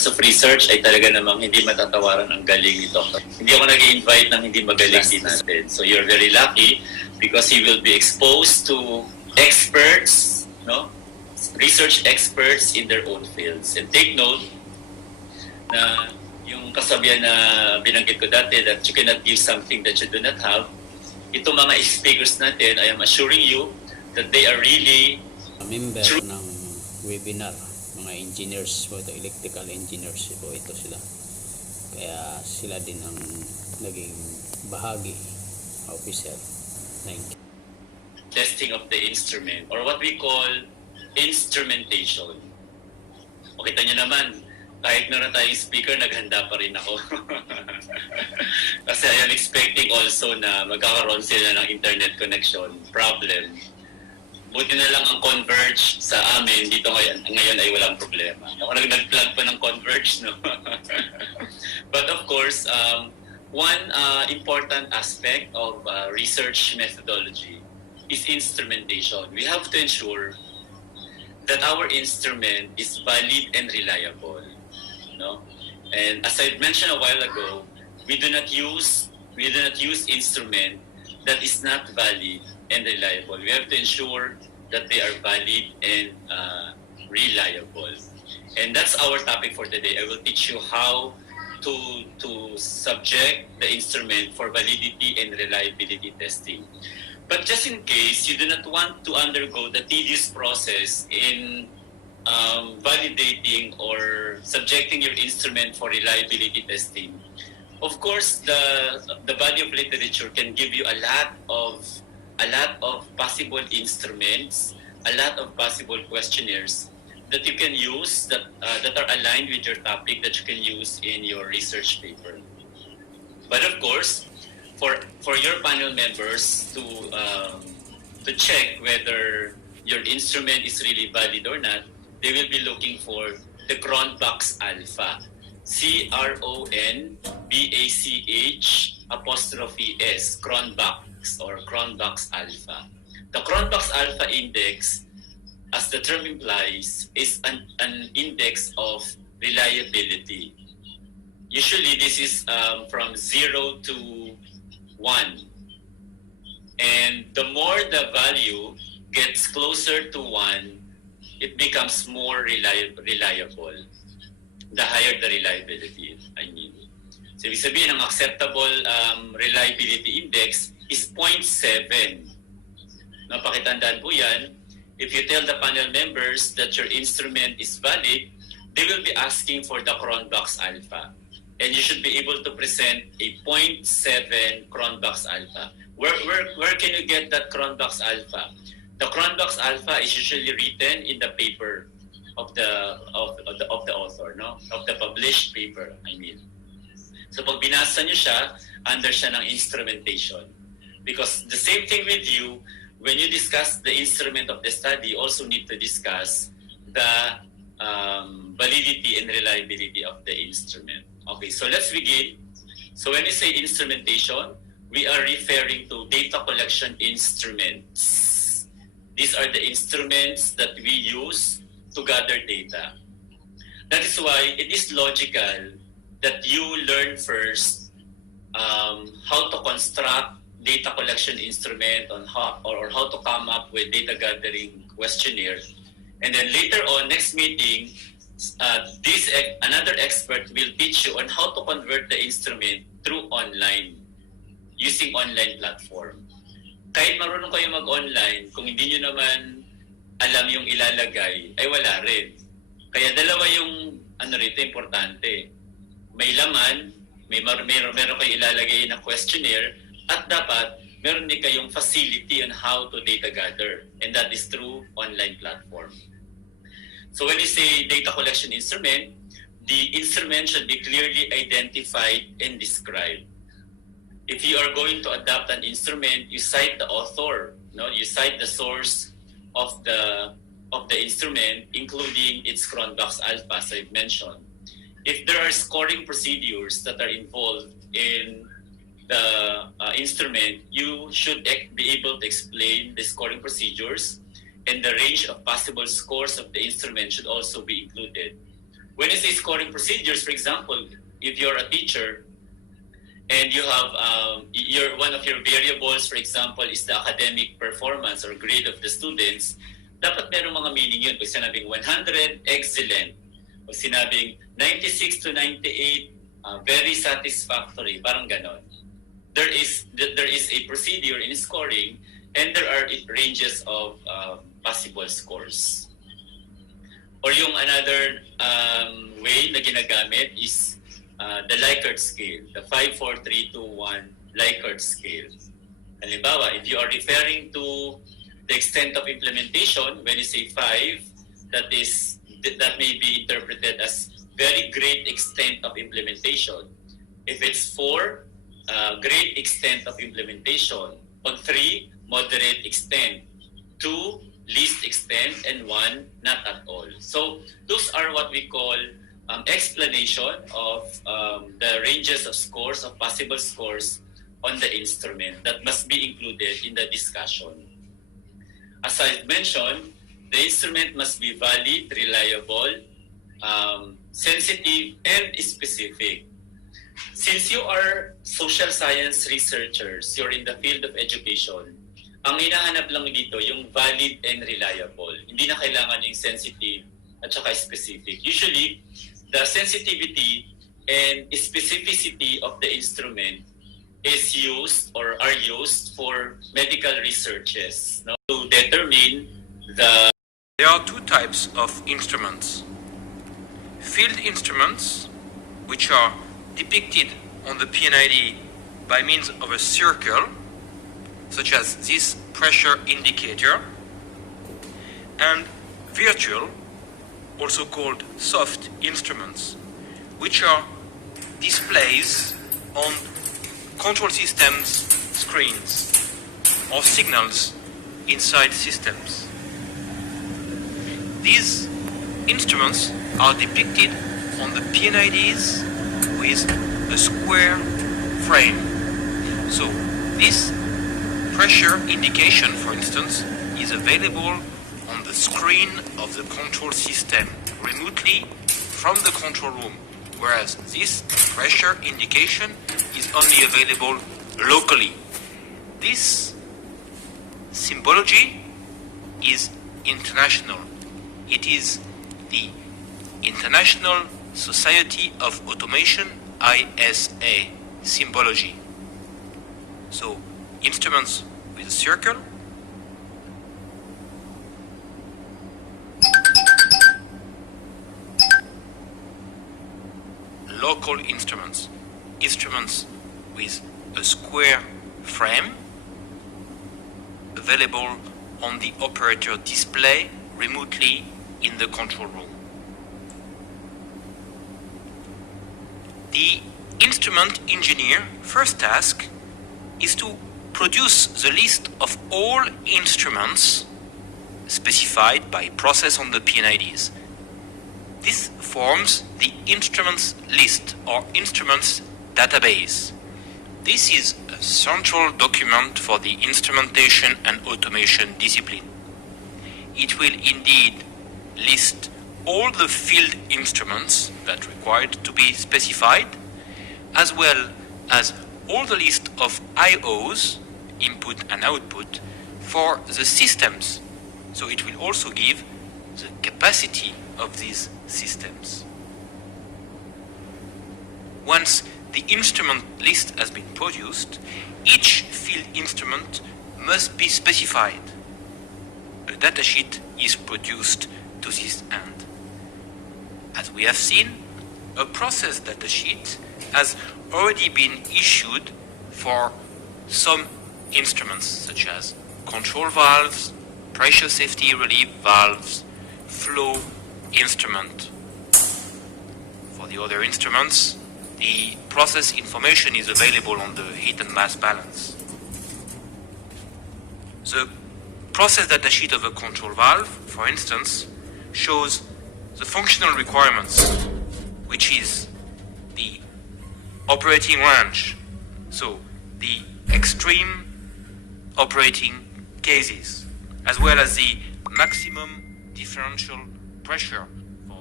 of research ay talaga namang hindi matatawaran ang galing nito. Hindi ako nag-invite ng hindi magaling din natin. So you're very lucky because you will be exposed to experts, no? Research experts in their own fields. And take note na yung kasabihan na binanggit ko dati that you cannot give something that you do not have. Itong mga speakers natin, I am assuring you that they are really member ng webinar, mga engineers po ito, electrical engineers po ito sila. Kaya sila din ang naging bahagi, officer. Thank you. Testing of the instrument or what we call instrumentation. O kita nyo naman, kahit meron tayong speaker, naghanda pa rin ako. Kasi I am expecting also na magkakaroon sila ng internet connection problem. Buti na lang ang Converge sa amin, dito ngayon ay walang problema. Ako nag-plug pa ng Converge, no? But of course, one important aspect of research methodology is instrumentation. We have to ensure that our instrument is valid and reliable. No? And as I mentioned a while ago, we do not use instrument that is not valid and reliable. We have to ensure that they are valid and reliable. And that's our topic for today. I will teach you how to subject the instrument for validity and reliability testing. But just in case you do not want to undergo the tedious process in validating or subjecting your instrument for reliability testing, of course, the body of literature can give you a lot of possible instruments, a lot of possible questionnaires that you can use that are aligned with your topic that you can use in your research paper. But of course, for your panel members to check whether your instrument is really valid or not, they will be looking for the Cronbach's Alpha. CRONBACH''S, Cronbach's or Cronbach's Alpha. The Cronbach's Alpha index, as the term implies, is an index of reliability. Usually this is from 0 to 1. And the more the value gets closer to 1, it becomes more reliable. The higher the reliability, I mean. So, ibig sabihin, ang acceptable reliability index is 0.7. Napakitandaan po yan. If you tell the panel members that your instrument is valid, they will be asking for the Cronbach's Alpha. And you should be able to present a 0.7 Cronbach's Alpha. Where can you get that Cronbach's Alpha? The Cronbach's Alpha is usually written in the paper of the author, no? Of the published paper, I mean. So pag binasa niyo siya, under siya ng instrumentation. Because the same thing with you, when you discuss the instrument of the study, also need to discuss the validity and reliability of the instrument. Okay, so let's begin. So when we say instrumentation, we are referring to data collection instruments. These are the instruments that we use to gather data. That is why it is logical that you learn first how to construct data collection instrument on how to come up with data gathering questionnaire. And then later on, next meeting, another expert will teach you on how to convert the instrument through online, using online platform. Kahit marunong kayo mag-online, kung hindi nyo naman alam yung ilalagay, ay wala rin. Kaya dalawa yung rito importante. May laman, meron kayo ilalagay na questionnaire, at dapat meron din kayong facility on how to data gather. And that is through online platform. So when you say data collection instrument, the instrument should be clearly identified and described. If you are going to adopt an instrument, you cite the author, no? You cite the source of the instrument, including its Cronbach's Alpha, as I've mentioned. If there are scoring procedures that are involved in the instrument, you should be able to explain the scoring procedures, and the range of possible scores of the instrument should also be included. When you say scoring procedures, for example, if you're a teacher and you have one of your variables, for example, is the academic performance or grade of the students, dapat merong mga meaning yun. Pag sinabing 100, excellent. Pag sinabing 96 to 98, very satisfactory. Parang ganon. There is a procedure in scoring, and there are ranges of possible scores. Or yung another way na ginagamit is the Likert scale, the 5, 4, 3, 2, 1 Likert scale. Halimbawa, if you are referring to the extent of implementation, when you say 5, that may be interpreted as very great extent of implementation. If it's 4, great extent of implementation. Pag 3, moderate extent. 2, least extent, and 1, not at all. So those are what we call explanation of the ranges of scores, of possible scores on the instrument that must be included in the discussion. As I mentioned, the instrument must be valid, reliable, sensitive, and specific. Since you are social science researchers, you're in the field of education, ang hinahanap lang dito yung valid and reliable. Hindi na kailangan yung sensitive at saka specific. Usually, the sensitivity and specificity of the instrument is used or are used for medical researches, no? To determine the... There are two types of instruments. Field instruments, which are depicted on the PNID by means of a circle, such as this pressure indicator, and virtual, also called soft instruments, which are displays on control systems screens or signals inside systems. These instruments are depicted on the PNIDs with a square frame. So this pressure indication, for instance, is available on the screen of the control system remotely from the control room, whereas this pressure indication is only available locally. This symbology is international. It is the International Society of Automation, ISA symbology. So instruments with a circle, local instruments, instruments with a square frame available on the operator display remotely in the control room. The instrument engineer first task is to produce the list of all instruments specified by process on the PNIDs. This forms the instruments list or instruments database. This is a central document for the instrumentation and automation discipline. It will indeed list all the field instruments that required to be specified, as well as all the list of IOs, input and output, for the systems. So it will also give the capacity of these systems. Once the instrument list has been produced, each field instrument must be specified. A datasheet is produced to this end. As we have seen, a process datasheet has already been issued for some instruments such as control valves, pressure safety relief valves, flow instrument. For the other instruments, the process information is available on the heat and mass balance. The process datasheet of a control valve, for instance, shows the functional requirements, which is the operating range, so the extreme operating cases, as well as the maximum differential pressure for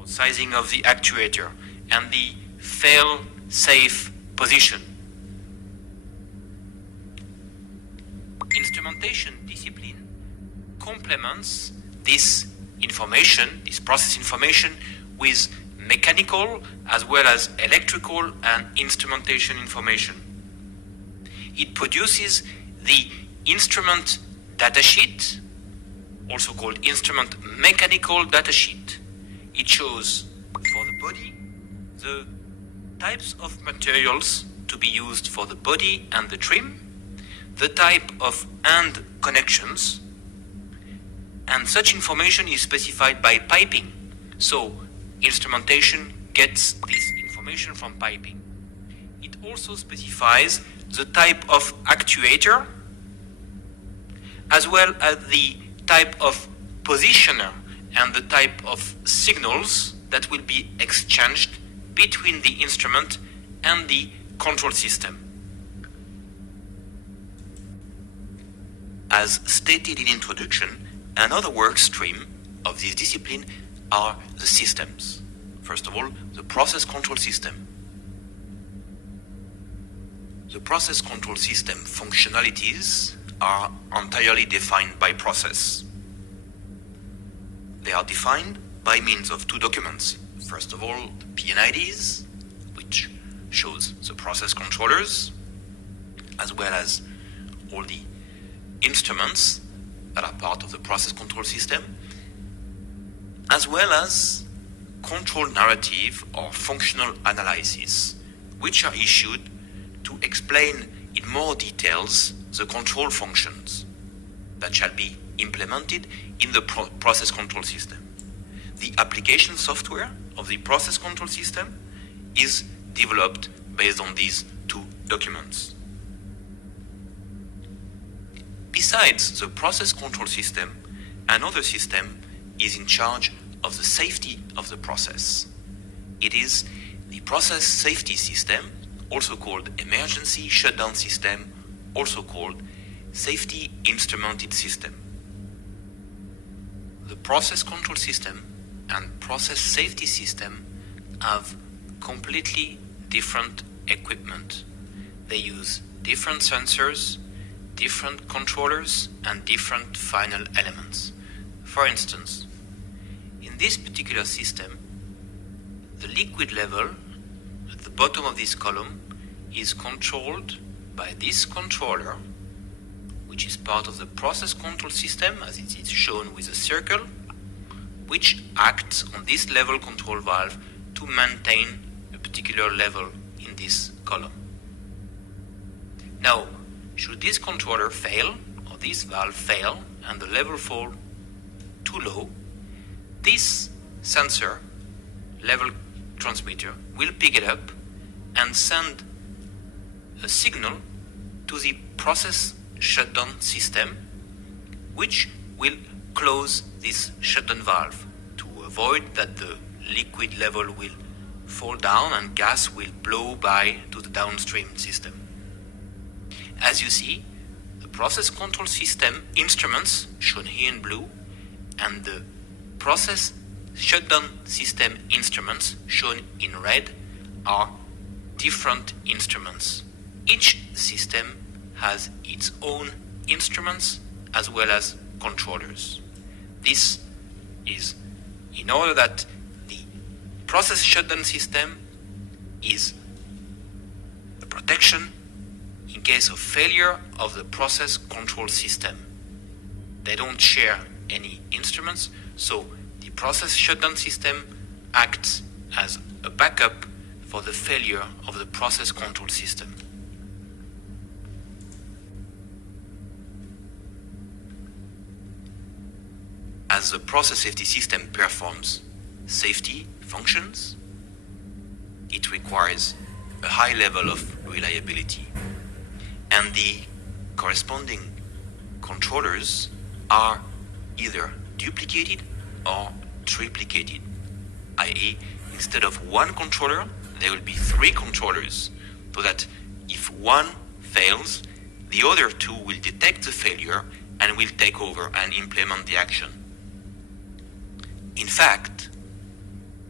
sizing of the actuator, and the fail-safe position. Instrumentation discipline complements this information, this process information, with mechanical as well as electrical and instrumentation information. It produces the instrument datasheet, also called instrument mechanical datasheet. It shows for the body the types of materials to be used for the body and the trim, the type of end connections, and such information is specified by piping. So instrumentation gets this information from piping. It also specifies the type of actuator as well as the type of positioner and the type of signals that will be exchanged between the instrument and the control system. As stated in introduction, another work stream of this discipline are the systems. First of all, the process control system. The process control system functionalities are entirely defined by process. They are defined by means of two documents. First of all, the PNIDs, which shows the process controllers, as well as all the instruments that are part of the process control system, as well as control narrative or functional analysis, which are issued to explain in more details the control functions that shall be implemented in the process control system. The application software of the process control system is developed based on these two documents. Besides the process control system, another system is in charge of the safety of the process. It is the process safety system, also called emergency shutdown system, also called safety instrumented system. The process control system and process safety system have completely different equipment. They use different sensors, different controllers, and different final elements. For instance, in this particular system, the liquid level at the bottom of this column is controlled by this controller, which is part of the process control system, as it is shown with a circle, which acts on this level control valve to maintain a particular level in this column. Now, should this controller fail, or this valve fail, and the level fall too low, this sensor level transmitter will pick it up and send a signal to the process shutdown system, which will close this shutdown valve to avoid that the liquid level will fall down and gas will blow by to the downstream system. As you see, the process control system instruments, shown here in blue, and the process shutdown system instruments, shown in red, are different instruments. Each system has its own instruments as well as controllers. This is in order that the process shutdown system is a protection in case of failure of the process control system. They don't share any instruments, so the process shutdown system acts as a backup for the failure of the process control system. As the process safety system performs safety functions, it requires a high level of reliability, and the corresponding controllers are either duplicated or triplicated, i.e., instead of one controller, there will be 3 controllers, so that if one fails, the other 2 will detect the failure and will take over and implement the action. In fact,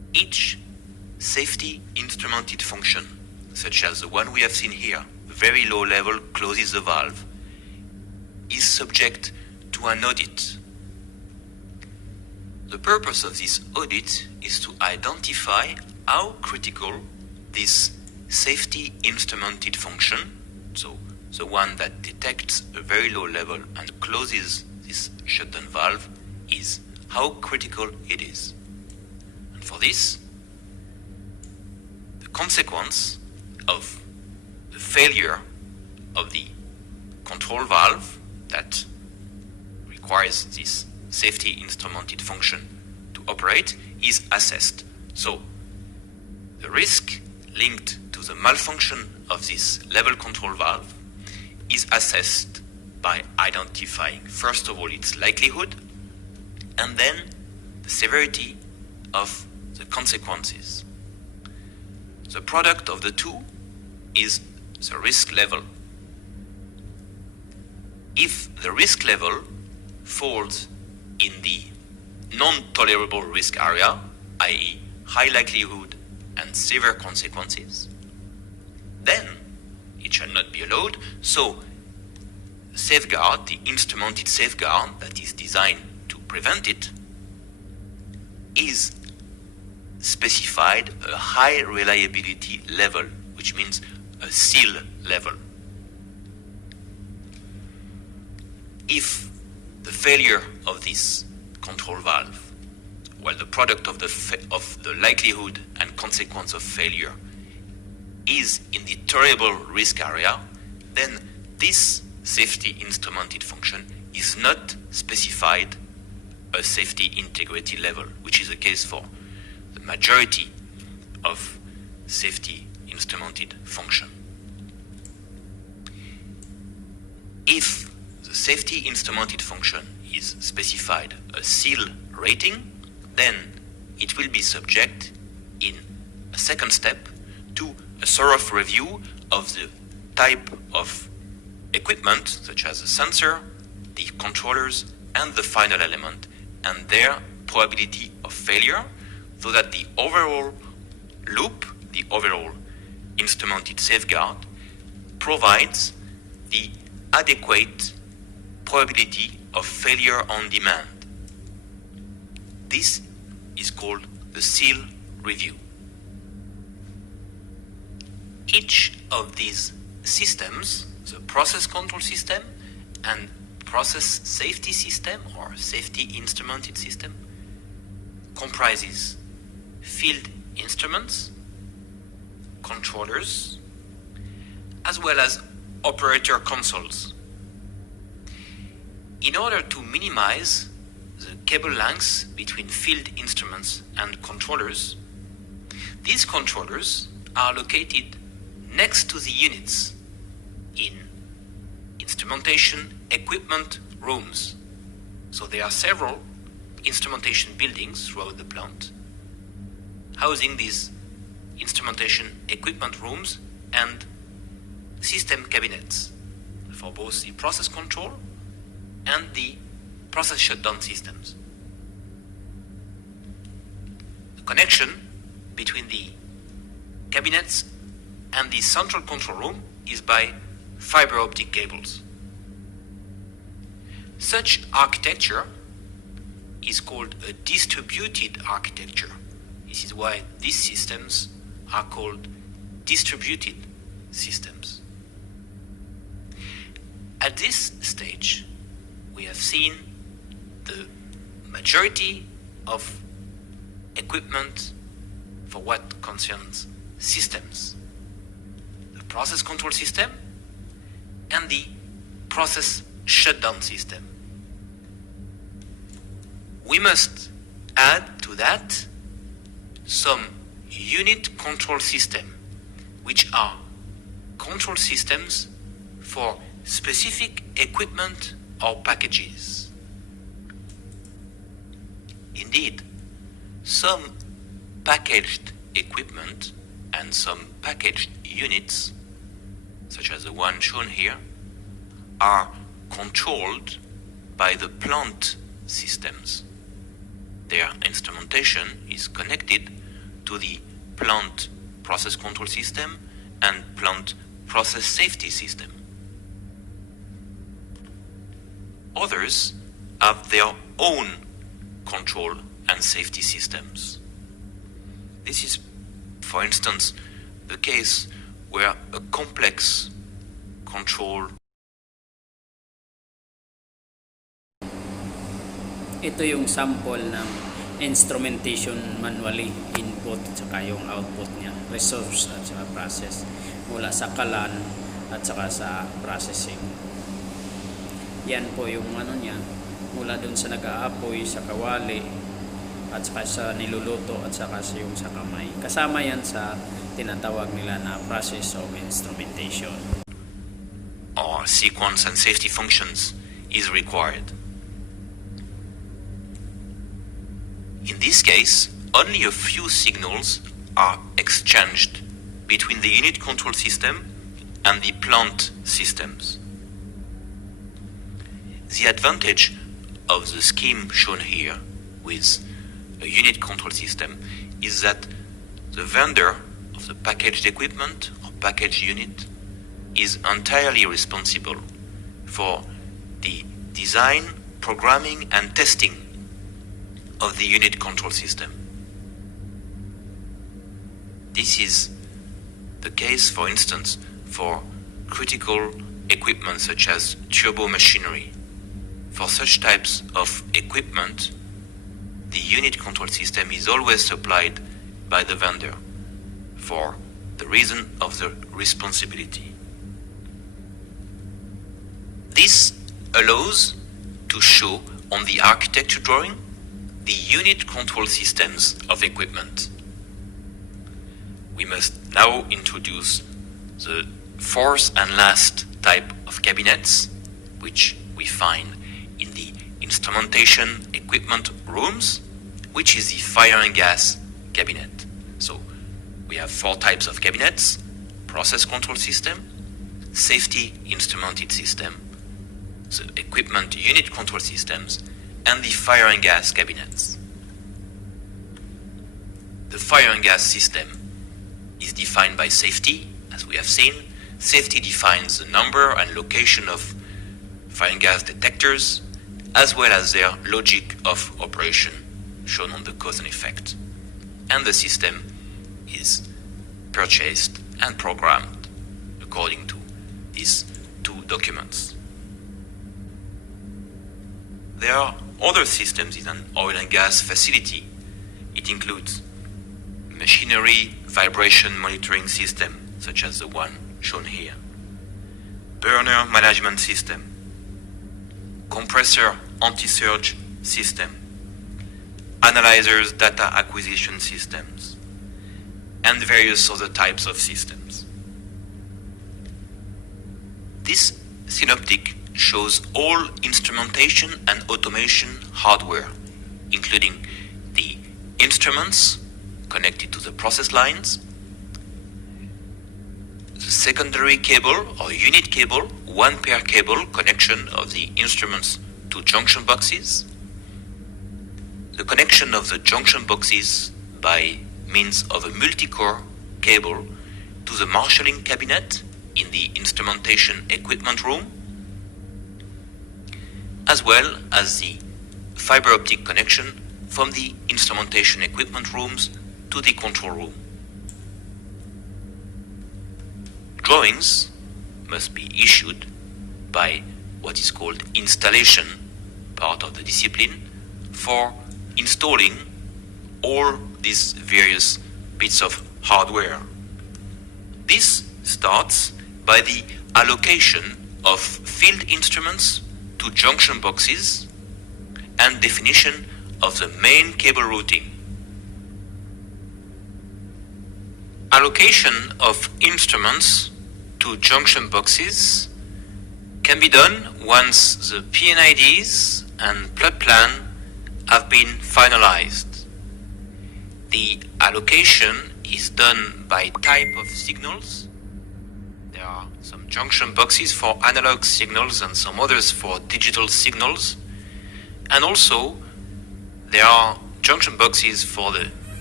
Each safety instrumented function, such as the one we have seen here, very low level closes the valve, is subject to an audit. The purpose of this audit is to identify how critical this safety instrumented function, so the one that detects a very low level and closes this shutdown valve, is, how critical it is. And for this, the consequence of the failure of the control valve that requires this safety instrumented function to operate is assessed. So the risk linked to the malfunction of this level control valve is assessed by identifying, first of all, its likelihood, and then the severity of the consequences. The product of the two is the risk level. If the risk level falls in the non-tolerable risk area, i.e. high likelihood and severe consequences, then it shall not be allowed. So safeguard, the instrumented safeguard that is designed to prevent it, is specified a high reliability level, which means a SIL level. If the failure of this control valve, well, the product of the likelihood and consequence of failure, is in the tolerable risk area, then this safety instrumented function is not specified a safety integrity level, which is the case for the majority of safety instrumented function. If the safety instrumented function is specified a SIL rating, then it will be subject in a second step to a thorough review of the type of equipment, such as the sensor, the controllers, and the final element, and their probability of failure, so that the overall loop, the overall instrumented safeguard, provides the adequate probability of failure on demand. This is called the SIL review. Each of these systems, the process control system and process safety system or safety instrumented system, comprises field instruments, controllers, as well as operator consoles. In order to minimize the cable lengths between field instruments and controllers, these controllers are located next to the units in instrumentation equipment rooms. So there are several instrumentation buildings throughout the plant housing these instrumentation equipment rooms and system cabinets for both the process control and the process shutdown systems. The connection between the cabinets and the central control room is by fiber optic cables. Such architecture is called a distributed architecture. This is why these systems are called distributed systems. At this stage, we have seen the majority of equipment for what concerns systems: the process control system and the process shutdown system. We must add to that some unit control system, which are control systems for specific equipment or packages. Indeed, some packaged equipment and some packaged units, such as the one shown here, are controlled by the plant systems. Their instrumentation is connected to the plant process control system and plant process safety system. Others have their own control and safety systems. This is, for instance, the case where a complex control. Ito yung sample ng instrumentation manually input at saka yung output niya, resource at saka process, mula sa kalan at saka sa processing. Yan po yung ano niya, mula dun sa nag-aapoy, sa kawali, at saka sa niluluto, at saka yung sa kamay. Kasama yan sa tinatawag nila na process of instrumentation. Or sequence and safety functions is required. In this case, only a few signals are exchanged between the unit control system and the plant systems. The advantage of the scheme shown here with a unit control system is that the vendor of the packaged equipment or packaged unit is entirely responsible for the design, programming and testing of the unit control system. This is the case, for instance, for critical equipment such as turbo machinery. For such types of equipment, the unit control system is always supplied by the vendor for the reason of the responsibility. This allows to show on the architecture drawing the unit control systems of equipment. We must now introduce the fourth and last type of cabinets, which we find in the instrumentation equipment rooms, which is the fire and gas cabinet. So we have four types of cabinets: process control system, safety instrumented system, the equipment unit control systems, and the fire and gas cabinets. The fire and gas system is defined by safety, as we have seen. Safety defines the number and location of fire and gas detectors, as well as their logic of operation, shown on the cause and effect. And the system is purchased and programmed according to these two documents. There are other systems in an oil and gas facility. It includes machinery vibration monitoring system, such as the one shown here, burner management system, compressor anti-surge system, analyzers data acquisition systems, and various other types of systems. This synoptic shows all instrumentation and automation hardware, including the instruments connected to the process lines, the secondary cable or unit cable, one pair cable connection of the instruments to junction boxes, the connection of the junction boxes by means of a multi-core cable to the marshalling cabinet in the instrumentation equipment room, as well as the fiber optic connection from the instrumentation equipment rooms to the control room. Drawings must be issued by what is called installation part of the discipline for installing all these various bits of hardware. This starts by the allocation of field instruments to junction boxes and definition of the main cable routing. Allocation of instruments to junction boxes can be done once the PNIDs and plot plan have been finalized. The allocation is done by type of signals. There are some junction boxes for analog signals and some others for digital signals. And also there are junction boxes for the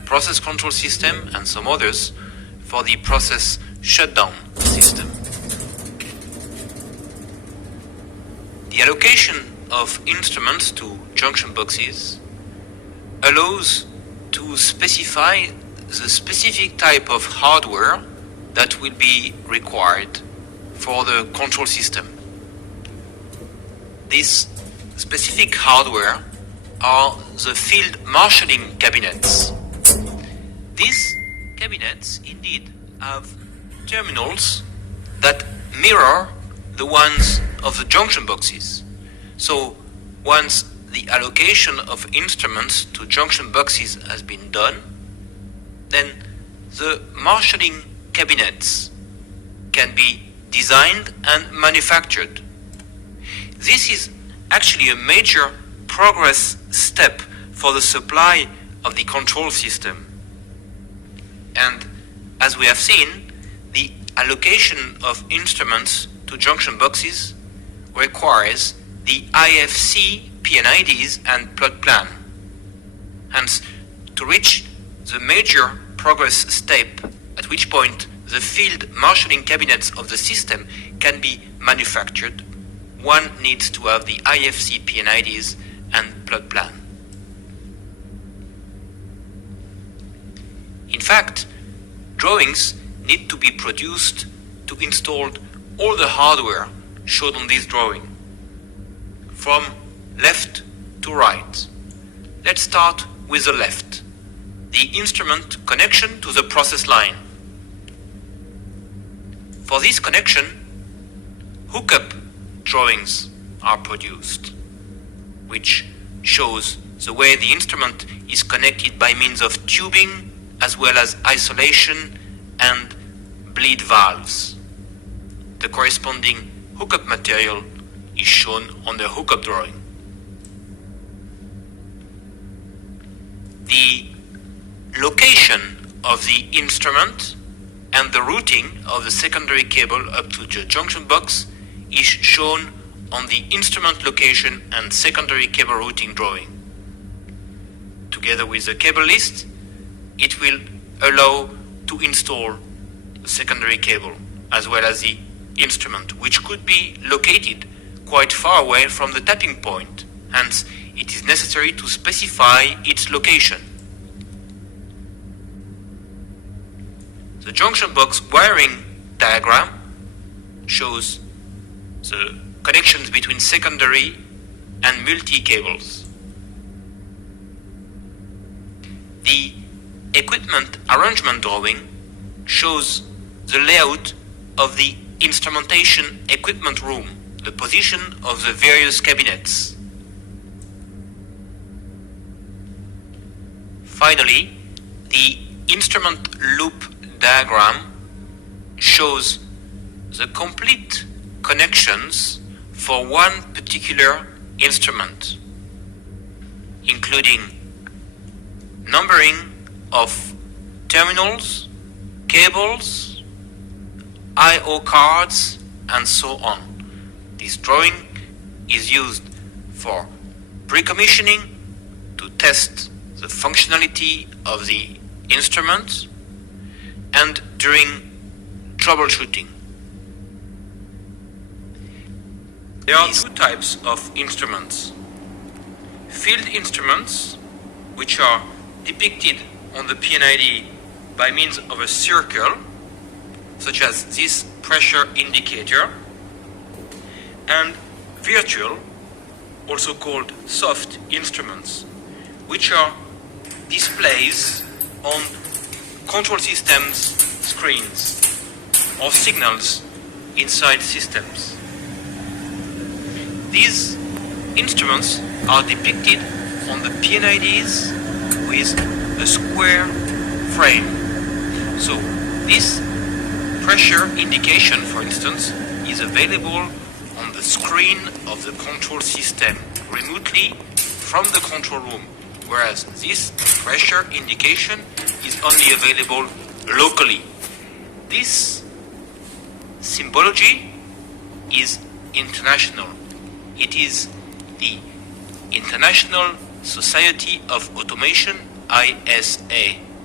process control system and some others for the process shutdown system. The allocation of instruments to junction boxes allows to specify the specific type of hardware that will be required for the control system. This specific hardware are the field marshalling cabinets. These cabinets indeed have terminals that mirror the ones of the junction boxes. So once the allocation of instruments to junction boxes has been done, then the marshalling cabinets can be designed and manufactured. This is actually a major progress step for the supply of the control system. And as we have seen, the allocation of instruments to junction boxes requires the IFC PNIDs and plot plan. Hence, to reach the major progress step, at which point the field marshalling cabinets of the system can be manufactured, one needs to have the IFC PNIDs and plot plan. In fact, drawings need to be produced to install all the hardware shown on this drawing, from left to right. Let's start with the left, the instrument connection to the process line. For this connection, hookup drawings are produced, which shows the way the instrument is connected by means of tubing as well as isolation and bleed valves. The corresponding hookup material is shown on the hookup drawing. The location of the instrument and the routing of the secondary cable up to the junction box is shown on the instrument location and secondary cable routing drawing. Together with the cable list, it will allow to install the secondary cable as well as the instrument, which could be located quite far away from the tapping point. Hence, it is necessary to specify its location. The junction box wiring diagram shows the connections between secondary and multi cables. The equipment arrangement drawing shows the layout of the instrumentation equipment room, the position of the various cabinets. Finally, the instrument loop diagram shows the complete connections for one particular instrument, including numbering of terminals, cables, I/O cards, and so on. This drawing is used for pre-commissioning to test the functionality of the instrument and during troubleshooting. There are two types of instruments. Field instruments, which are depicted on the PNID by means of a circle, such as this pressure indicator, and virtual, also called soft instruments, which are displays on control systems screens or signals inside systems. These instruments are depicted on the PNIDs with a square frame. So this pressure indication, for instance, is available on the screen of the control system remotely from the control room, whereas this pressure indication is only available locally. This symbology is international. It is the International Society of Automation, ISA,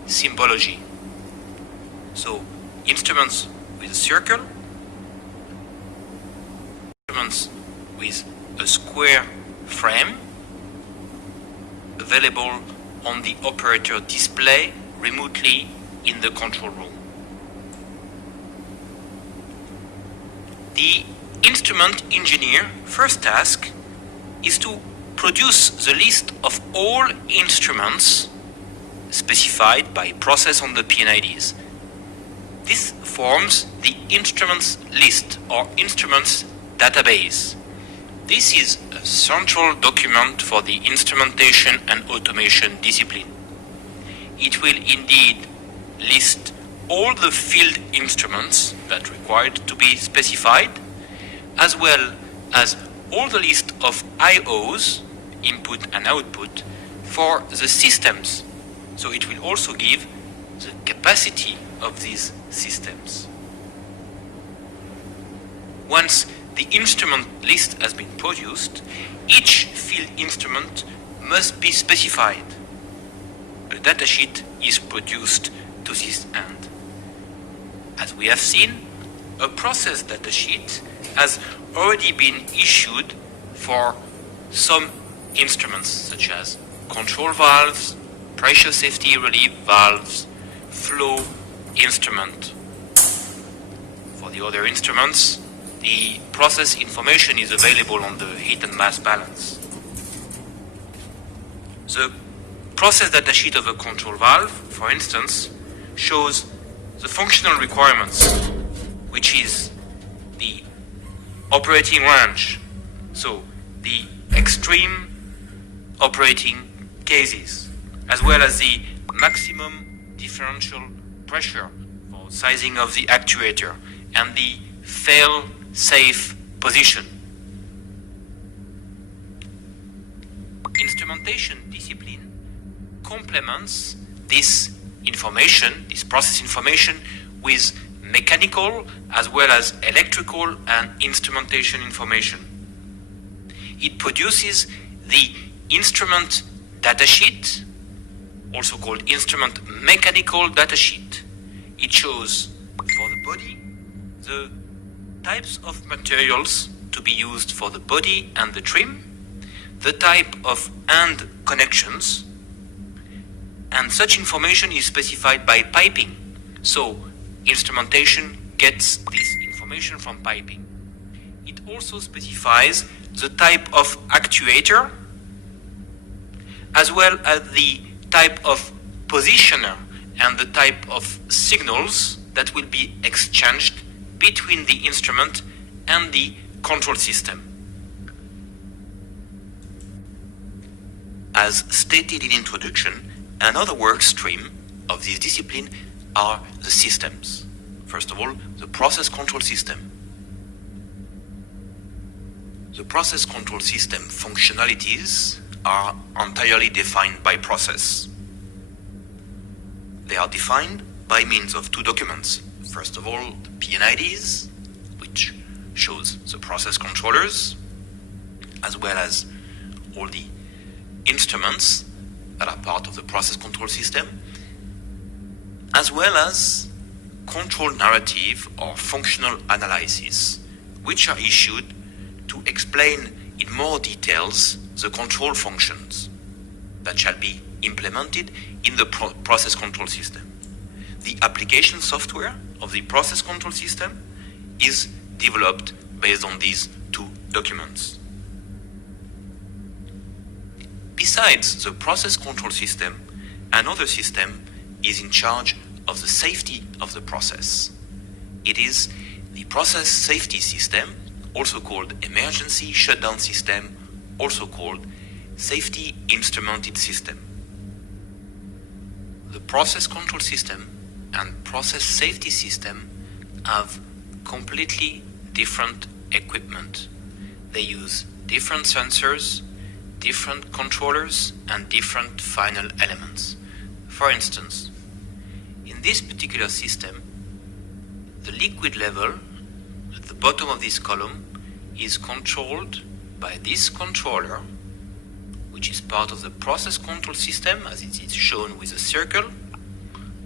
symbology. So instruments with a circle, instruments with a square frame available on the operator display remotely in the control room. The instrument engineer first task is to produce the list of all instruments specified by process on the PNIDs. This forms the instruments list or instruments database. This is a central document for the instrumentation and automation discipline. It will indeed list all the field instruments that required to be specified, as well as all the list of IOs, input and output, for the systems. So it will also give the capacity of these systems. Once the instrument list has been produced, each field instrument must be specified. A datasheet is produced to this end. As we have seen, a process datasheet has already been issued for some instruments such as control valves, pressure safety relief valves, flow instrument. For the other instruments, the process information is available on the heat and mass balance. The process datasheet of a control valve, for instance, shows the functional requirements, which is the operating range, so the extreme operating cases, as well as the maximum differential pressure for sizing of the actuator and the fail-safe position. Instrumentation discipline complements this information, this process information, with mechanical as well as electrical and instrumentation information. It produces the instrument datasheet, also called instrument mechanical datasheet. It shows for the body the types of materials to be used for the body and the trim, the type of end connections, and such information is specified by piping. So instrumentation gets this information from piping. It also specifies the type of actuator as well as the type of positioner and the type of signals that will be exchanged between the instrument and the control system. As stated in introduction, another work stream of this discipline are the systems. First of all, the process control system. The process control system functionalities are entirely defined by process. They are defined by means of two documents. First of all, the PNIDs, which shows the process controllers, as well as all the instruments that are part of the process control system, as well as control narrative or functional analysis, which are issued to explain in more details the control functions that shall be implemented in the process control system. The application software of the process control system is developed based on these two documents. Besides the process control system, another system is in charge of the safety of the process. It is the process safety system, also called emergency shutdown system, also called safety instrumented system. The process control system and process safety system have completely different equipment. They use different sensors, different controllers, and different final elements. For instance, in this particular system, the liquid level at the bottom of this column is controlled by this controller, which is part of the process control system, as it is shown with a circle,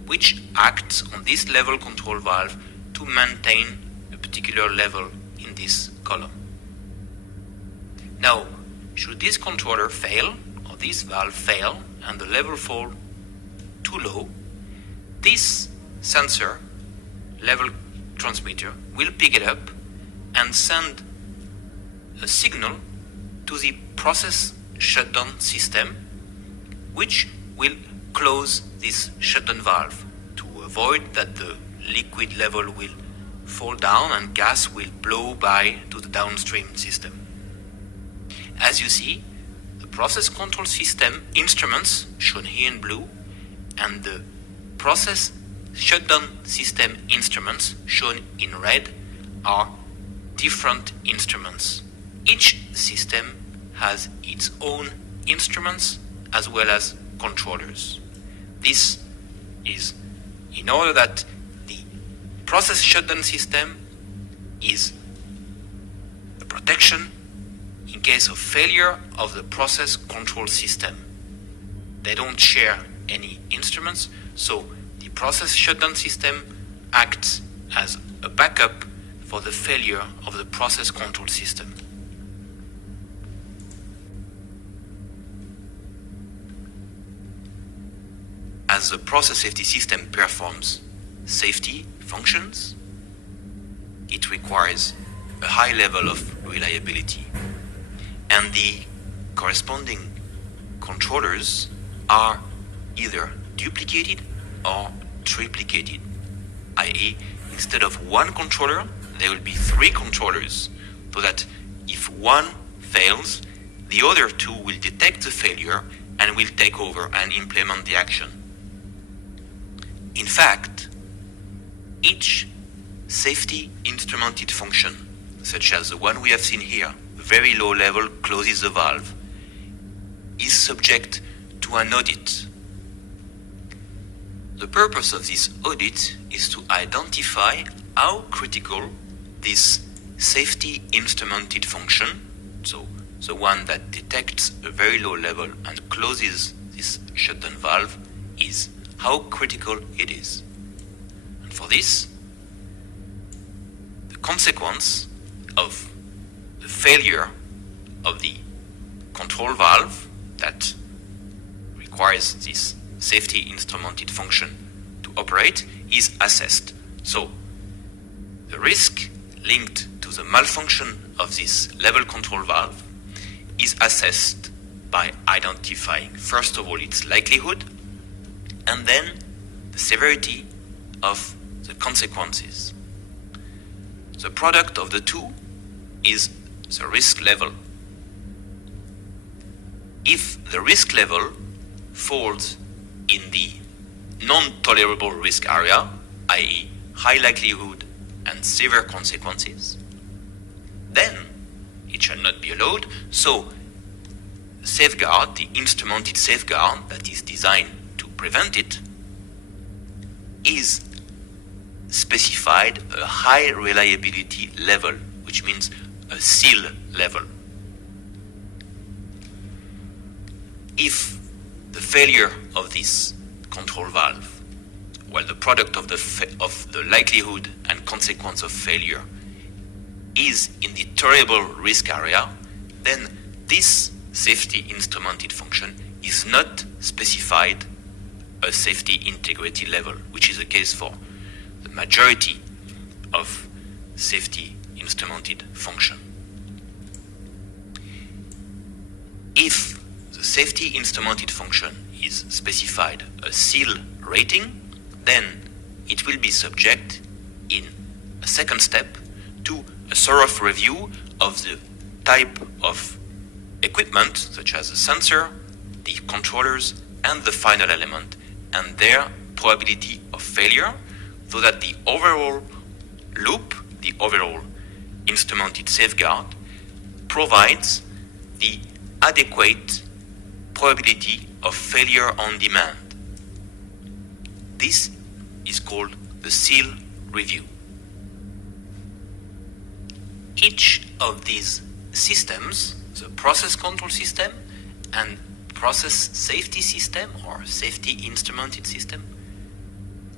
which acts on this level control valve to maintain a particular level in this column. Now, should this controller fail, or this valve fail, and the level fall too low, this sensor level transmitter will pick it up and send a signal to the process shutdown system, which will close this shutdown valve to avoid that the liquid level will fall down and gas will blow by to the downstream system. As you see, the process control system instruments, shown here in blue, and the process shutdown system instruments, shown in red, are different instruments. Each system has its own instruments as well as controllers. This is in order that the process shutdown system is a protection in case of failure of the process control system. They don't share any instruments, so the process shutdown system acts as a backup for the failure of the process control system. As the process safety system performs safety functions, it requires a high level of reliability, and the corresponding controllers are either duplicated or triplicated, i.e., instead of one controller, there will be 3 controllers, so that if one fails, the other 2 will detect the failure and will take over and implement the action. In fact, each safety instrumented function, such as the one we have seen here, very low level closes the valve, is subject to an audit. The purpose of this audit is to identify how critical this safety instrumented function, so the one that detects a very low level and closes this shutdown valve, is, how critical it is. And for this, the consequence of the failure of the control valve that requires this safety instrumented function to operate is assessed. So the risk linked to the malfunction of this level control valve is assessed by identifying, first of all, its likelihood, and then the severity of the consequences. The product of the two is the risk level. If the risk level falls in the non-tolerable risk area, i.e. high likelihood and severe consequences, then it shall not be allowed. So safeguard, the instrumented safeguard that is designed to prevent it, is specified a high reliability level, which means a SIL level. If the failure of this control valve, well, the product of the likelihood and consequence of failure, is in the tolerable risk area, then this safety instrumented function is not specified a safety integrity level, which is the case for the majority of safety instrumented function. If the safety instrumented function is specified a SIL rating, then it will be subject in a second step to a thorough review of the type of equipment, such as the sensor, the controllers, and the final element, and their probability of failure, so that the overall loop, the overall instrumented safeguard, provides the adequate probability of failure on demand. This is called the SIL review. Each of these systems, the process control system and process safety system or safety instrumented system,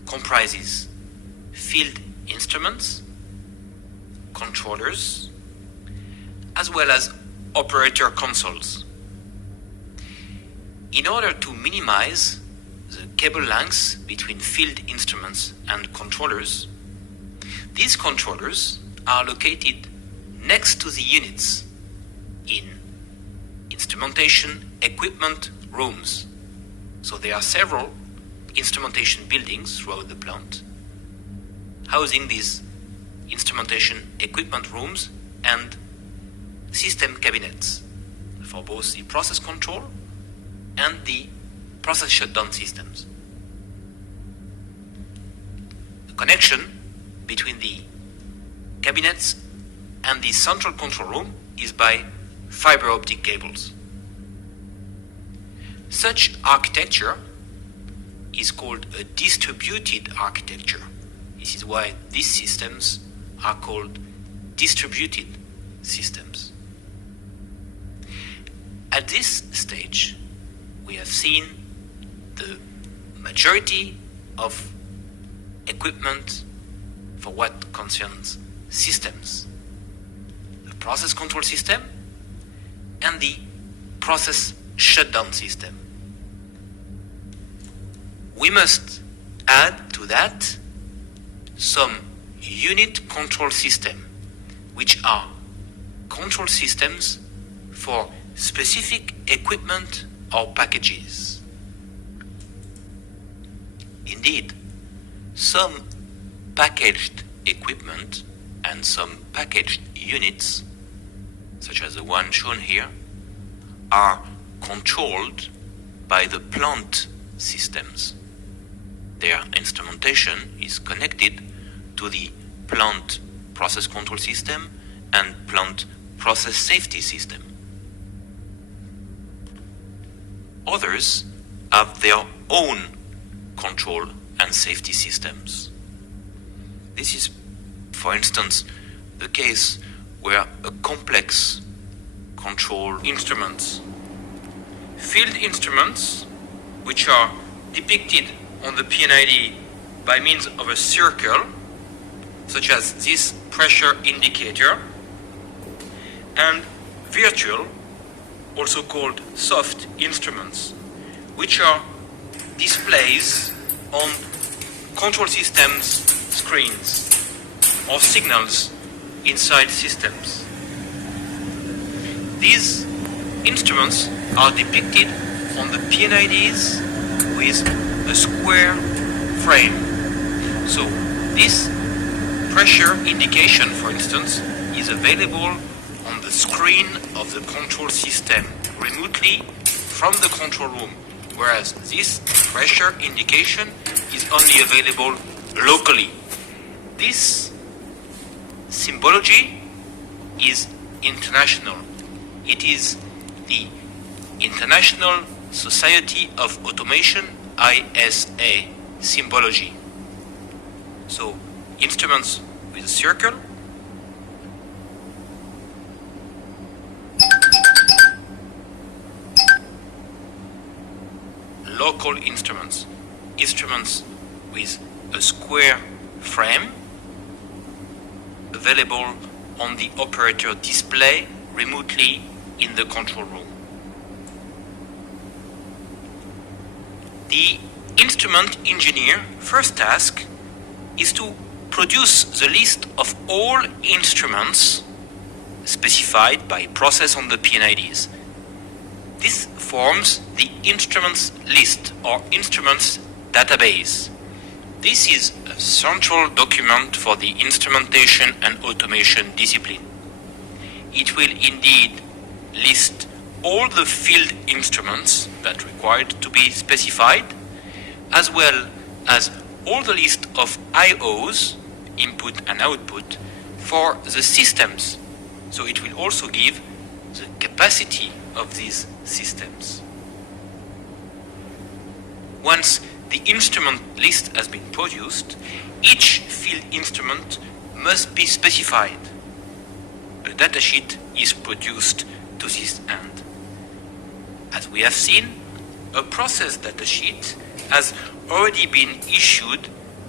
comprises field instruments, controllers, as well as operator consoles. In order to minimize the cable lengths between field instruments and controllers, these controllers are located next to the units in instrumentation equipment rooms. So there are several instrumentation buildings throughout the plant housing these instrumentation equipment rooms and system cabinets for both the process control and the process shutdown systems. The connection between the cabinets and the central control room is by fiber optic cables. Such architecture is called a distributed architecture. This is why these systems are called distributed systems. At this stage, we have seen the majority of equipment for what concerns systems: the process control system and the process shutdown system. We must add to that some unit control system, which are control systems for specific equipment or packages. Indeed, some packaged equipment and some packaged units, such as the one shown here, are controlled by the plant systems. Their instrumentation is connected to the plant process control system and plant process safety system. Others have their own control and safety systems. This is, for instance, the case where a complex control instruments, field instruments, which are depicted on the PNID by means of a circle, such as this pressure indicator, and virtual, also called soft instruments, which are displays on control systems screens or signals inside systems. These instruments are depicted on the PNIDs with a square frame. So this pressure indication, for instance, is available on the screen of the control system remotely from the control room, whereas this pressure indication is only available locally. This symbology is international. It is the International Society of Automation, ISA, symbology. So, instruments with a circle, local instruments, instruments with a square frame, available on the operator display remotely in the control room. The instrument engineer first task is to produce the list of all instruments specified by process on the PNIDs. This forms the instruments list or instruments database. This is a central document for the instrumentation and automation discipline. It will indeed list all the field instruments that required to be specified, as well as all the list of IOs, input and output, for the systems. So it will also give the capacity of these systems. Once the instrument list has been produced, each field instrument must be specified. A datasheet is produced to this end. As we have seen, a process datasheet has already been issued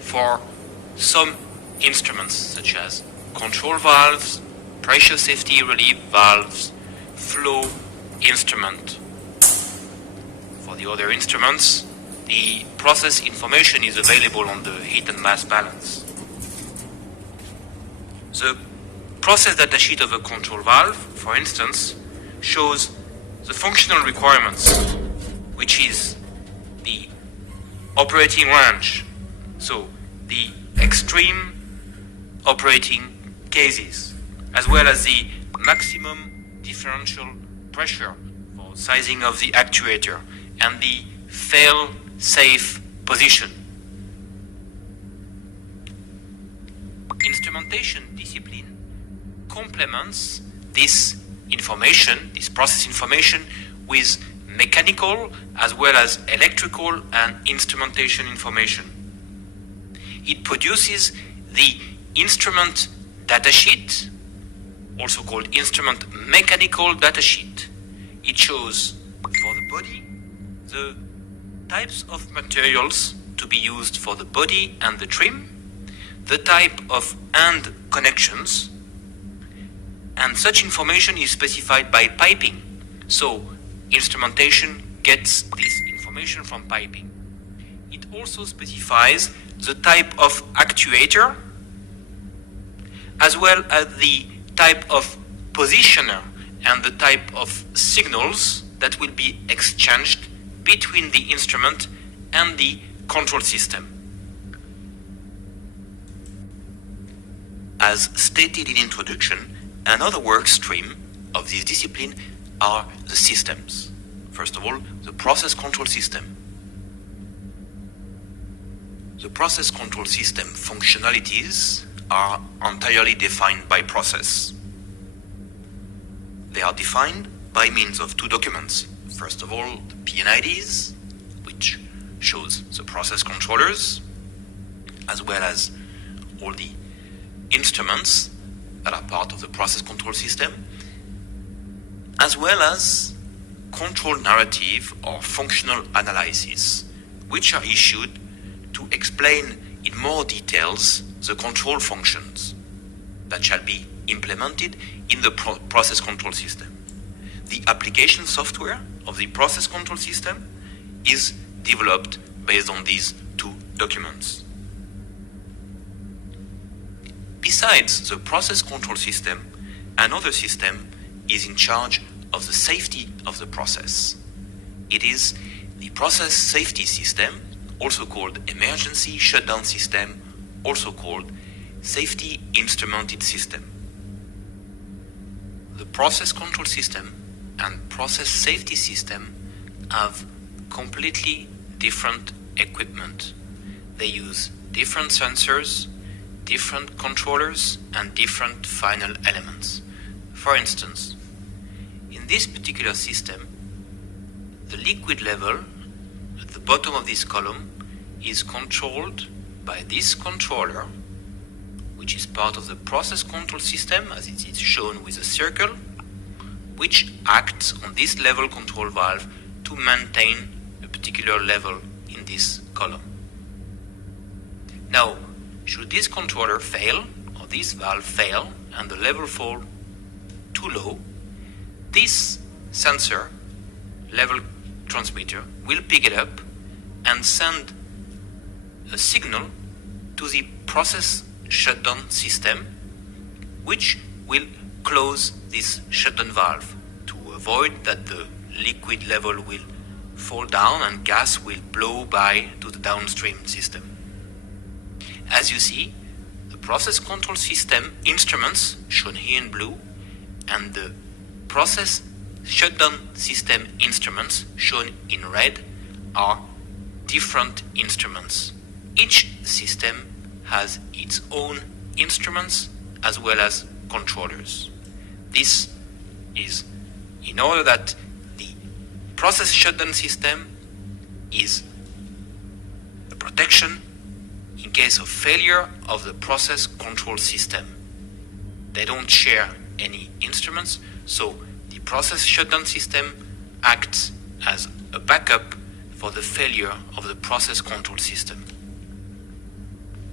for some instruments such as control valves, pressure safety relief valves, flow instrument. For the other instruments, the process information is available on the heat and mass balance. The process datasheet of a control valve, for instance, shows the functional requirements, which is the operating range, so the extreme operating cases, as well as the maximum differential pressure for sizing of the actuator and the fail-safe position. Instrumentation discipline complements this information, this process information, with mechanical as well as electrical and instrumentation information. It produces the instrument datasheet, also called instrument mechanical datasheet. It shows for the body the types of materials to be used for the body and the trim, the type of end connections, and such information is specified by piping. So instrumentation gets this information from piping. It also specifies the type of actuator as well as the type of positioner and the type of signals that will be exchanged between the instrument and the control system. As stated in introduction, another work stream of this discipline are the systems. First of all, the process control system. The process control system functionalities are entirely defined by process. They are defined by means of two documents. First of all, the PNIDs, which shows the process controllers, as well as all the instruments that are part of the process control system, as well as control narrative or functional analysis, which are issued to explain in more details the control functions that shall be implemented in the process control system. The application software of the process control system is developed based on these two documents. Besides the process control system, another system is in charge of the safety of the process. It is the process safety system, also called emergency shutdown system, also called safety instrumented system. The process control system and process safety system have completely different equipment. They use different sensors, different controllers, and different final elements. For instance, in this particular system, the liquid level at the bottom of this column is controlled by this controller, which is part of the process control system, as it is shown with a circle, which acts on this level control valve to maintain a particular level in this column. Now, should this controller fail, or this valve fail, and the level fall too low, this sensor level transmitter will pick it up and send a signal to the process shutdown system, which will close this shutdown valve to avoid that the liquid level will fall down and gas will blow by to the downstream system. As you see, the process control system instruments, shown here in blue, and the process shutdown system instruments, shown in red, are different instruments. Each system has its own instruments as well as controllers. This is in order that the process shutdown system is a protection in case of failure of the process control system. They don't share any instruments, so the process shutdown system acts as a backup for the failure of the process control system.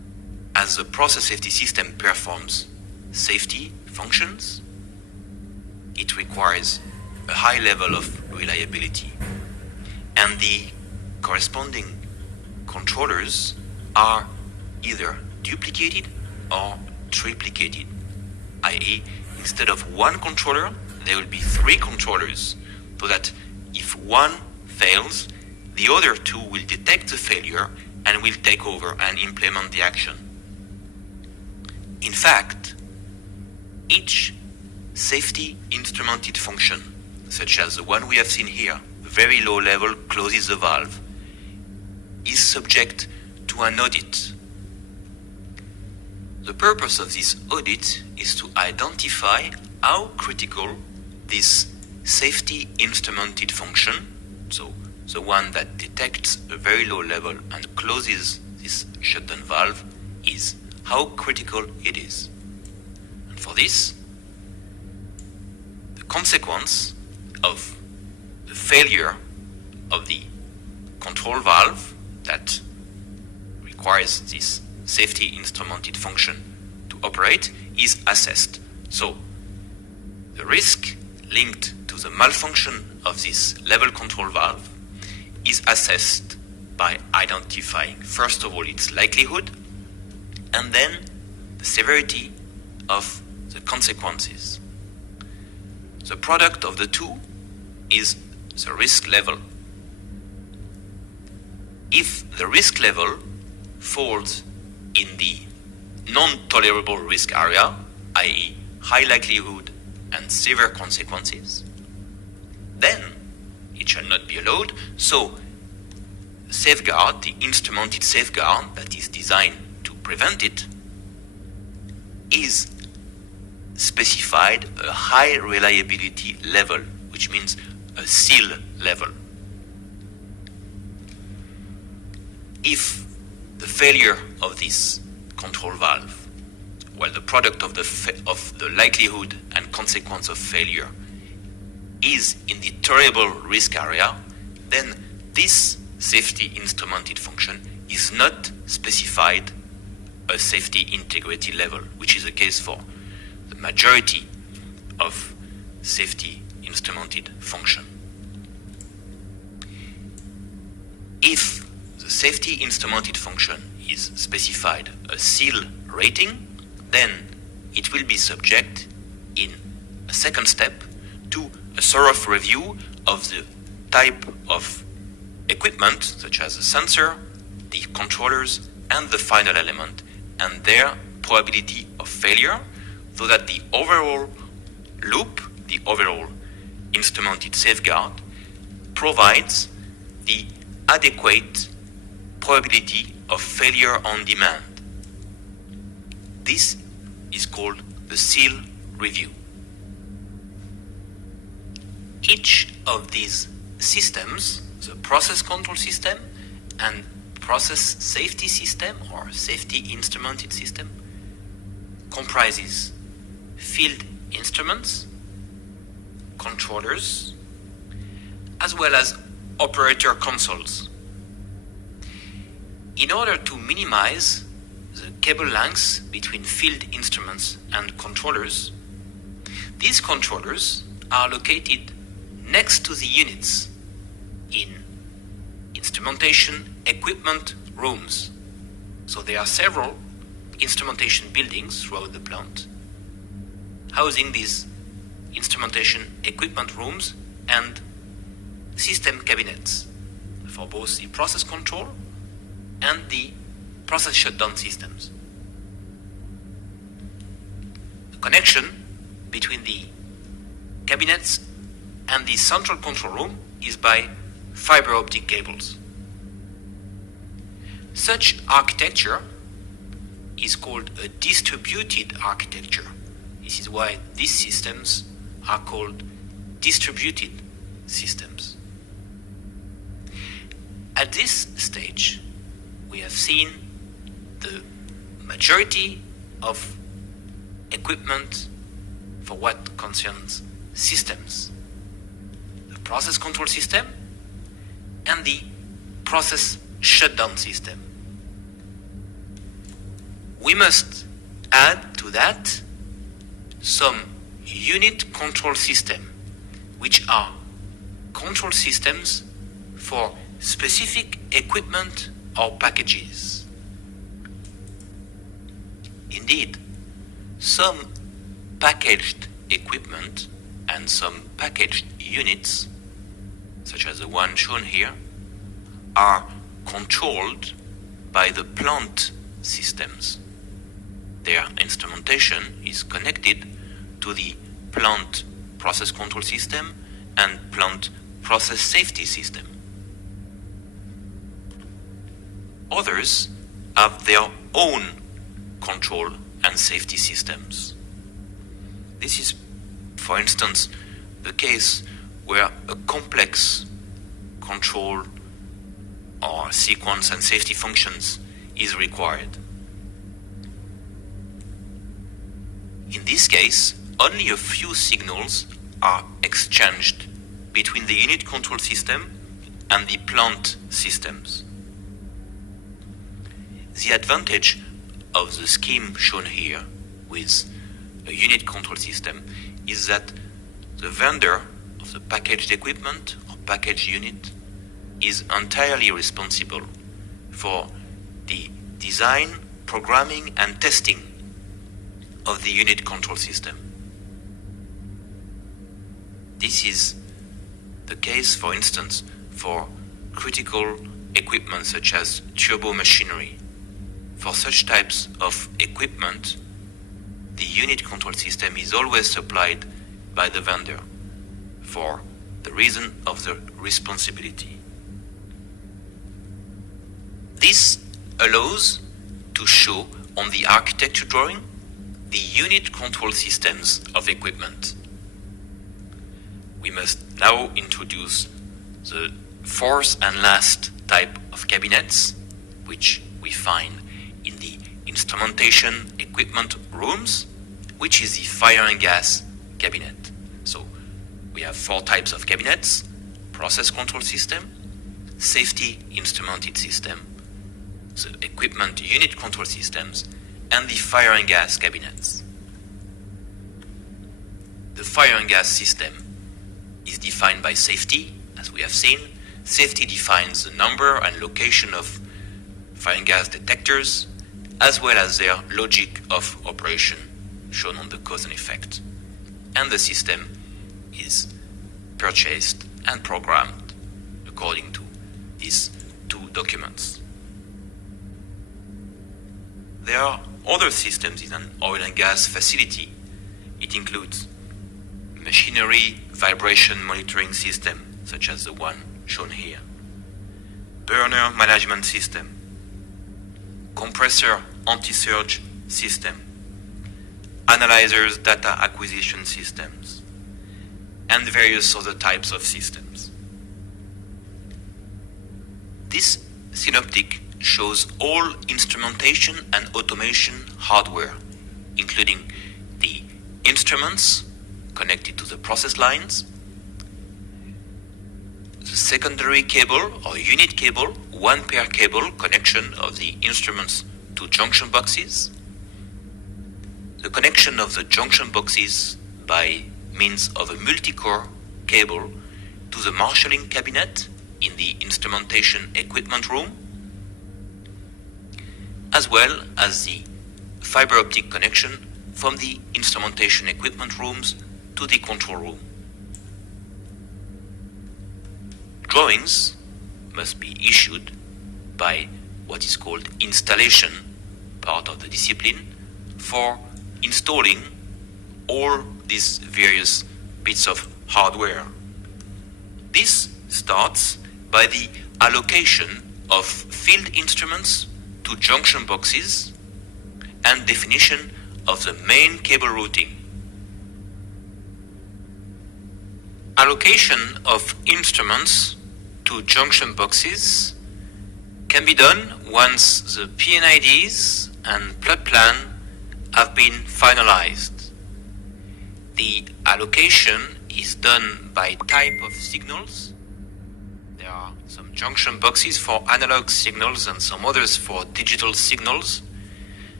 as the process safety system performs safety functions, it requires a high level of reliability, and the corresponding controllers are either duplicated or triplicated, i.e., instead of one controller, there will be 3 controllers, so that if one fails, the other 2 will detect the failure and will take over and implement the action. In fact, each safety instrumented function, such as the one we have seen here, very low level closes the valve, is subject to an audit. The purpose of this audit is to identify how critical this safety instrumented function, so the one that detects a very low level and closes this shutdown valve, is, how critical it is. And for this, the consequence of the failure of the control valve that requires this safety instrumented function to operate is assessed. So the risk linked to the malfunction of this level control valve is assessed by identifying, first of all, its likelihood, and then the severity of the consequences. The product of the two is the risk level. If the risk level falls in the non-tolerable risk area, i.e. high likelihood and severe consequences, then it shall not be allowed. So safeguard, the instrumented safeguard that is designed to prevent it, is specified a high reliability level, which means a SIL level. If the failure of this control valve, well, the product of the likelihood and consequence of failure is in the tolerable risk area, then this safety instrumented function is not specified a safety integrity level, which is the case for the majority of safety instrumented function. If the safety instrumented function is specified a SIL rating, then it will be subject in a second step to a thorough review of the type of equipment, such as the sensor, the controllers, and the final element, and their probability of failure, so that the overall loop, the overall instrumented safeguard, provides the adequate probability of failure on demand. This is called the SIL review. Each of these systems, the process control system and process safety system or safety instrumented system, comprises field instruments, controllers, as well as operator consoles. In order to minimize the cable lengths between field instruments and controllers, these controllers are located next to the units in instrumentation equipment rooms. So there are several instrumentation buildings throughout the plant housing these instrumentation equipment rooms and system cabinets for both the process control and the process shutdown systems. The connection between the cabinets and the central control room is by fiber optic cables. Such architecture is called a distributed architecture. This is why these systems are called distributed systems. At this stage, we have seen the majority of equipment for what concerns systems: the process control system and the process shutdown system. we must add to that some unit control system, which are control systems for specific equipment or packages. Indeed, some packaged equipment and some packaged units, such as the one shown here, are controlled by the plant systems. Their instrumentation is connected to the plant process control system and plant process safety system. Others have their own control and safety systems. This is, for instance, the case where a complex control or sequence and safety functions is required. In this case, only a few signals are exchanged between the unit control system and the plant systems. The advantage of the scheme shown here with a unit control system is that the vendor of the packaged equipment or packaged unit is entirely responsible for the design, programming and testing of the unit control system. This is the case, for instance, for critical equipment such as turbo machinery. For such types of equipment, the unit control system is always supplied by the vendor for the reason of the responsibility. This allows to show on the architecture drawing the unit control systems of equipment. We must now introduce the fourth and last type of cabinets, which we find in the instrumentation equipment rooms, which is the fire and gas cabinet. So we have four types of cabinets: process control system, safety instrumented system, the equipment unit control systems, and the fire and gas cabinets. The fire and gas system is defined by safety, as we have seen. Safety defines the number and location of fire and gas detectors, as well as their logic of operation, shown on the cause and effect. And the system is purchased and programmed according to these two documents. There are other systems in an oil and gas facility. It includes machinery vibration monitoring system, such as the one shown here, burner management system, compressor anti-surge system, analyzers data acquisition systems, and various other types of systems. This synoptic shows all instrumentation and automation hardware, including the instruments connected to the process lines, the secondary cable or unit cable, one pair cable connection of the instruments to junction boxes, the connection of the junction boxes by means of a multi-core cable to the marshalling cabinet in the instrumentation equipment room, as well as the fiber optic connection from the instrumentation equipment rooms to the control room. Drawings must be issued by what is called installation, part of the discipline, for installing all these various bits of hardware. This starts by the allocation of field instruments to junction boxes and definition of the main cable routing. Allocation of instruments to junction boxes can be done once the PNIDs and plot plan have been finalized. The allocation is done by type of signals. There are some junction boxes for analog signals and some others for digital signals.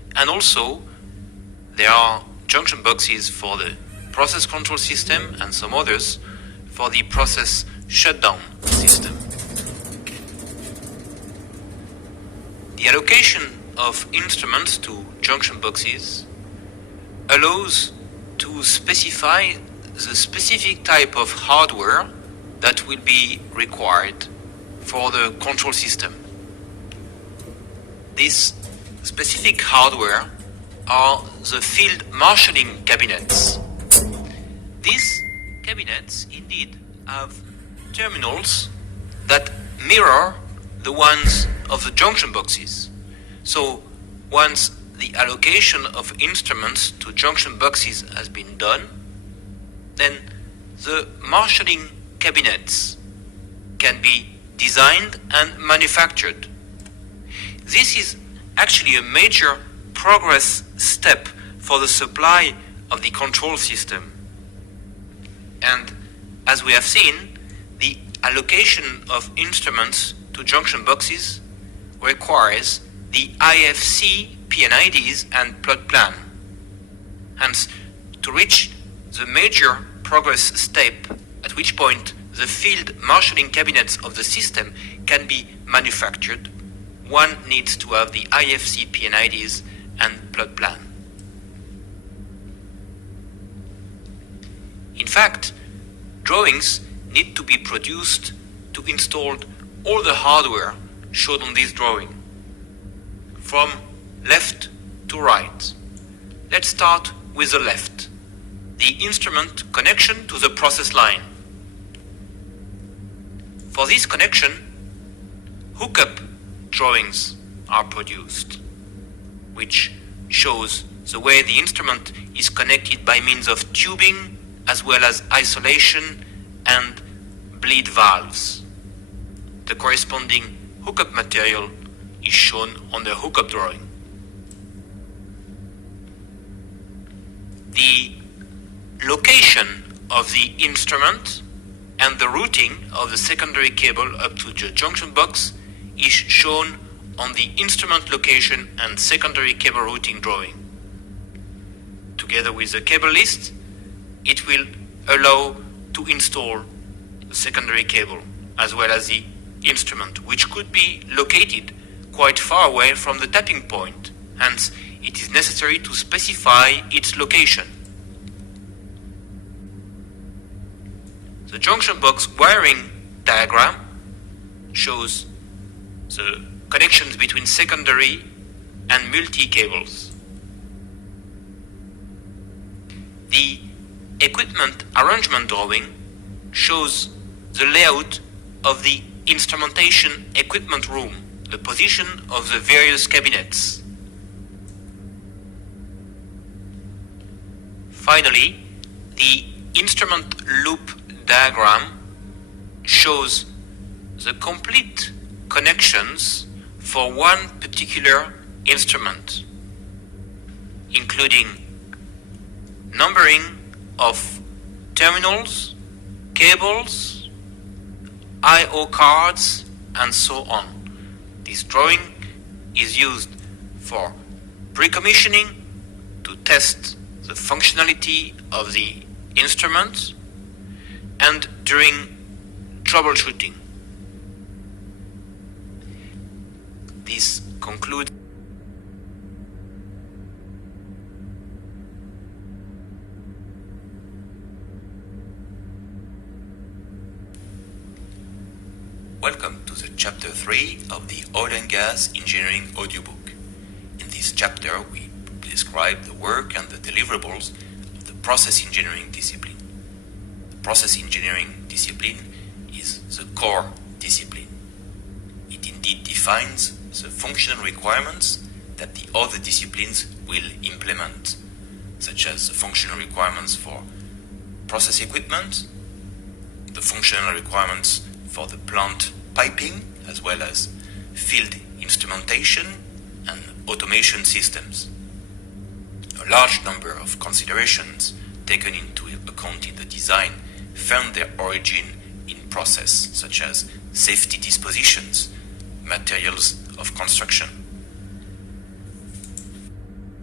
and also there are junction boxes for the process control system and some others for the process shutdown system. The allocation of instruments to junction boxes allows to specify the specific type of hardware that will be required for the control system. This specific hardware are the field marshalling cabinets. These cabinets indeed have terminals that mirror the ones of the junction boxes. So once the allocation of instruments to junction boxes has been done, then the marshalling cabinets can be designed and manufactured. This is actually a major progress step for the supply of the control system. And as we have seen, the allocation of instruments to junction boxes requires the IFC PNIDs and plot plan. Hence, to reach the major progress step, at which point the field marshalling cabinets of the system can be manufactured, one needs to have the IFC PNIDs and plot plan. In fact, drawings need to be produced to install all the hardware shown on this drawing, from left to right. Let's start with the left, the instrument connection to the process line. For this connection, hookup drawings are produced, which shows the way the instrument is connected by means of tubing as well as isolation and bleed valves. The corresponding hookup material is shown on the hookup drawing. The location of the instrument and the routing of the secondary cable up to the junction box is shown on the instrument location and secondary cable routing drawing. Together with the cable list, it will allow to install the secondary cable as well as the instrument, which could be located quite far away from the tapping point. Hence, it is necessary to specify its location. The junction box wiring diagram shows the connections between secondary and multi-cables. The equipment arrangement drawing shows the layout of the instrumentation equipment room, the position of the various cabinets. Finally, the instrument loop diagram shows the complete connections for one particular instrument, including numbering of terminals, cables, I/O cards, and so on. This drawing is used for pre-commissioning to test the functionality of the instrument and during troubleshooting. This concludes. Welcome to the chapter 3 of the Oil and Gas Engineering audiobook. In this chapter, we describe the work and the deliverables of the process engineering discipline. The process engineering discipline is the core discipline. It indeed defines the functional requirements that the other disciplines will implement, such as the functional requirements for process equipment, the functional requirements for the plant piping, as well as field instrumentation and automation systems. A large number of considerations taken into account in the design found their origin in process, such as safety dispositions, materials of construction.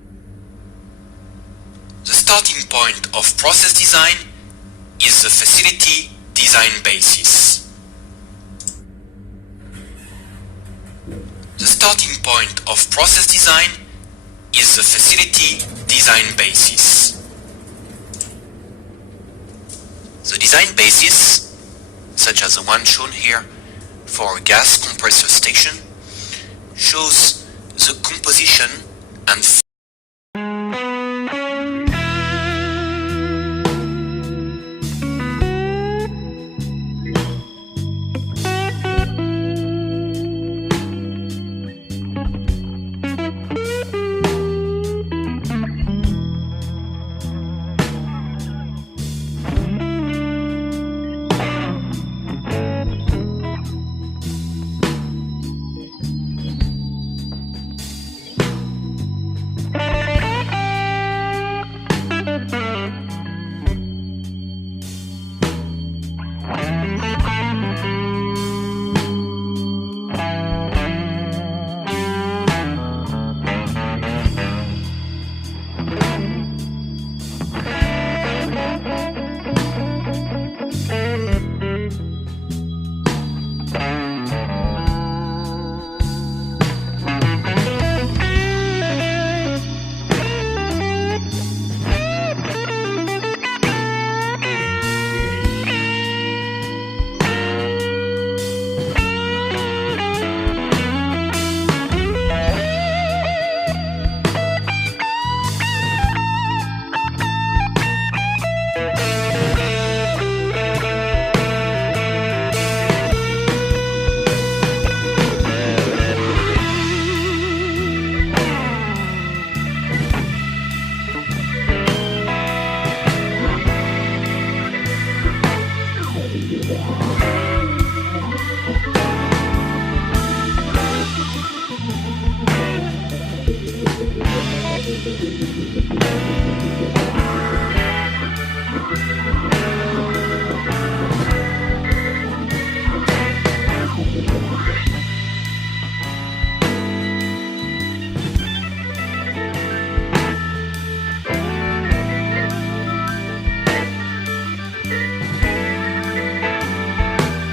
of process design is the facility design basis. The starting point of process design is the facility design basis. The design basis, such as the one shown here for a gas compressor station, shows the composition and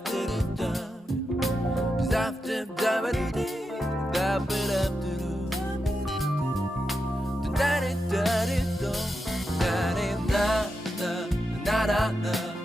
da da da da da da